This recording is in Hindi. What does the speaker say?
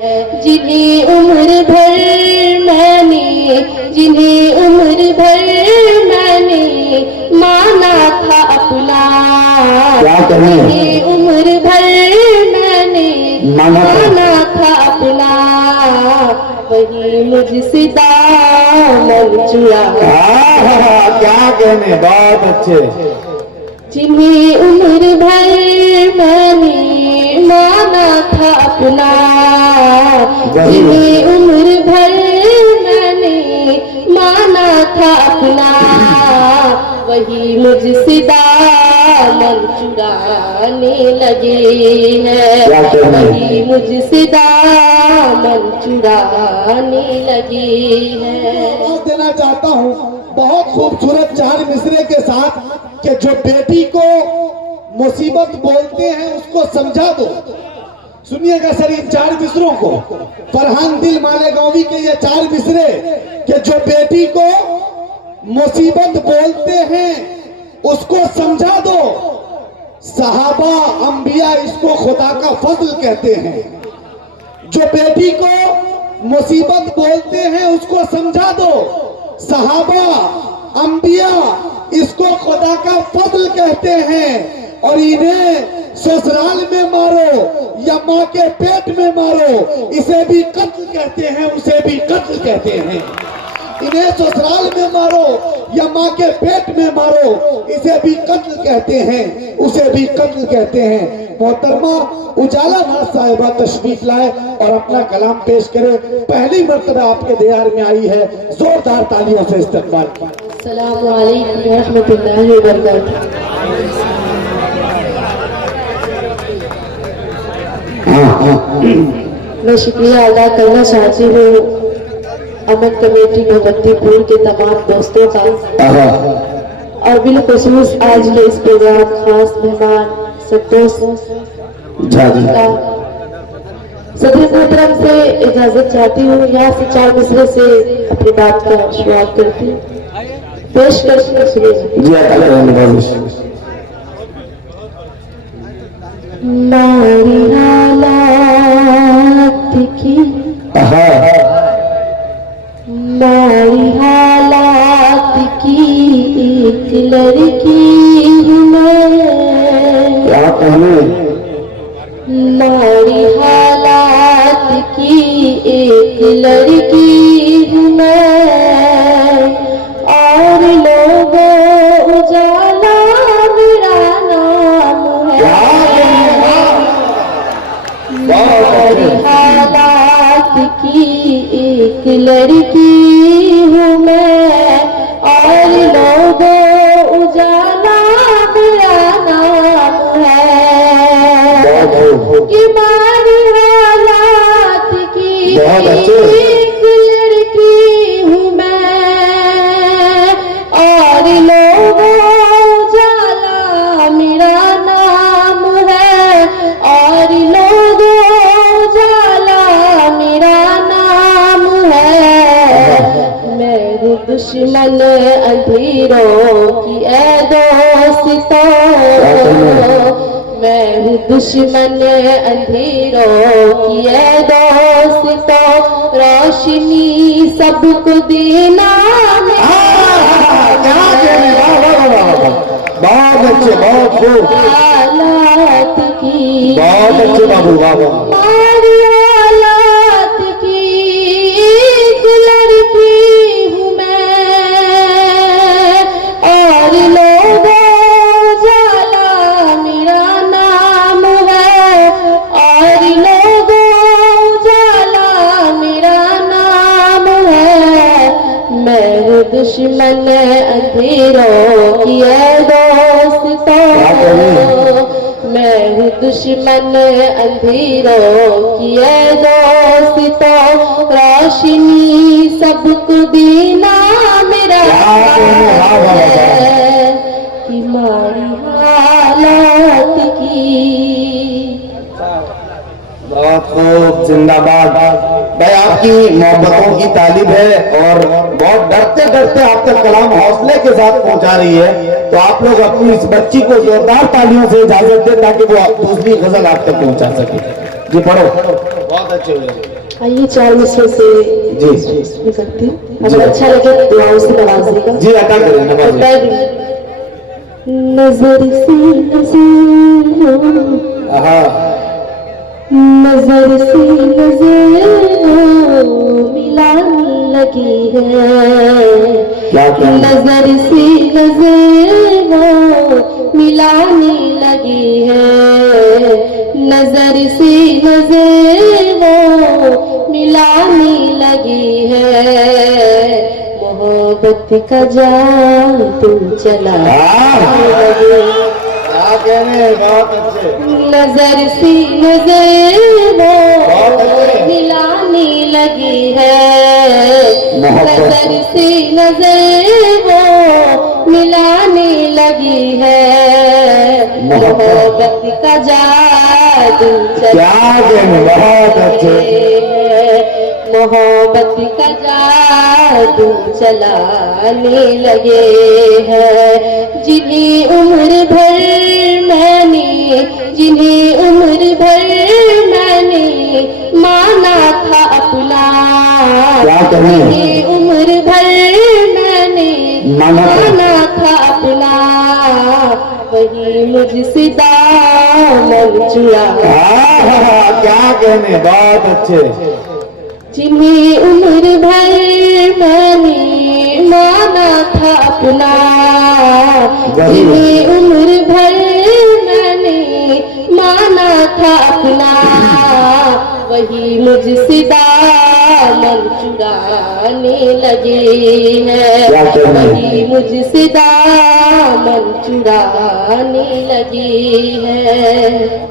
जिन्हें उम्र भर मैंने माना था अपना, जिन्हें उम्र भर मैंने माना था अपना, वही मुझसे दामन चुरा। क्या कहने, बहुत अच्छे। जिन्हें उम्र भर मैंने माना था अपना, जिन्हें उम्र भर मैंने माना था अपना, वही मुझसे दामन चुराने लगे हैं, वही मुझसे दामन चुराने लगे हैं। देना चाहता हूँ बहुत खूबसूरत चार मिसरे के साथ कि जो बेटी को मुसीबत बोलते हैं उसको समझा दो। सुनिएगा सर इन चार मिसरों को, फरहान दिल मालेगांवी के ये चार मिसरे कि जो बेटी को मुसीबत बोलते हैं उसको समझा दो। सहाबा अंबिया इसको खुदा का फजल कहते हैं। जो बेटी को मुसीबत बोलते हैं उसको समझा दो। सहाबा अंबिया इसको खुदा का फजल कहते हैं। और इन्हें ससुराल में मारो या माँ के पेट में मारो, इसे भी कत्ल कहते हैं, उसे भी कत्ल कहते हैं। इन्हें ससुराल में मारो या माँ के पेट में मारो, इसे भी कत्ल कहते हैं, उसे भी कत्ल कहते हैं। मोहतरमा उजाला नाथ साहिबा तशरीफ लाए और अपना कलाम पेश करे। पहली मर्तबा आपके दीवार में आई है, जोरदार तालियों से इस्तकबाल की। अस्सलामु अलैकुम रहमतुल्लाहि व बरकातहू। मैं शुक्रिया अदा करना चाहती हूँ अमन कमेटी भगवतीपुर के तमाम दोस्तों का, और बिलखुसूस आज के इस प्रोग्राम खास मेहमान संतोष का सदर मोहतरम से इजाजत चाहती हूँ। यहाँ से चार मिसरे से अपनी बात का शुरुआत करती हूँ, पेश करती हूँ। मारी हालात की, मारी हालात की एक लड़की हूँ मैं, मारी हालात की एक लड़की हूँ मैं, और लोगों उजाला मेरा नाम है। मारी हालात की एक लड़की हूँ मैं, और लोगों उजाला मेरा नाम है। कि मारी हालात की एक लड़की हूँ मैं, और लोगों उजाला मेरा नाम है, और लोगों उजाला मेरा नाम है। मैं हूँ दुश्मन अंधेरों की ऐ दोस्तों, मैं हूँ दुश्मन अंधेरों की ऐ दोस्तों, रोशनी सबको देना बहुत अच्छे, बहुत खूब, हालात की, बहुत अच्छे बाबू बाबू। मारी हालात की एक लड़की हूँ मैं, और लोगों उजाला मेरा नाम है, और लोगों उजाला मेरा नाम है। मैं हूँ दुश्मन अंधेरों की ऐ दोस्तों, मैं हूँ दुश्मन अंधेरों की ऐ दोस्तों, रोशनी सबको देना मेरा है। कि मारी हालात की। बहुत खूब, जिंदाबाद भाई। आपकी मोहब्बतों की तालीब है और बहुत डरते डरते आप तक कलाम हौसले के साथ पहुंचा रही है। तो आप लोग अपनी इस बच्ची को जोरदार तालियों से इजाजत दें ताकि वो दूसरी गजल आप तक पहुंचा सके। जी पढ़ो। बहुत अच्छे हुए। आइए 4 मिसरों से जी निकलती अगर अच्छा लगे दुआओं से नवाजिएगा। जी, अदा करें नमाज। नजर से नजर नजर से नजर मिलाने लगी है, नजर से नजर मिलाने लगी है, नजर से नजर मिलाने लगी है, मोहब्बत का जादू चला लगे। बहुत अच्छे। नजर से नजर मिलाने लगी है, नजर से नजर मिलाने लगी है, मोहब्बत का जादू बहुत अच्छे। मोहब्बत का जादू चलाने लगे हैं, जिन्हें उम्र भर मैंने जिन्हें उम्र भर मैंने माना था अपना, जिन्हें उम्र भर मैंने माना था अपना, वही मुझसे दामन चुरा। क्या कहने, बहुत अच्छे। जिन्हें उम्र भर मैंने माना था अपना, जिन्हें उम्र भर मैंने माना था अपना, वही मुझसे दामन चुराने लगे हैं, वही मुझसे दामन चुराने लगे हैं।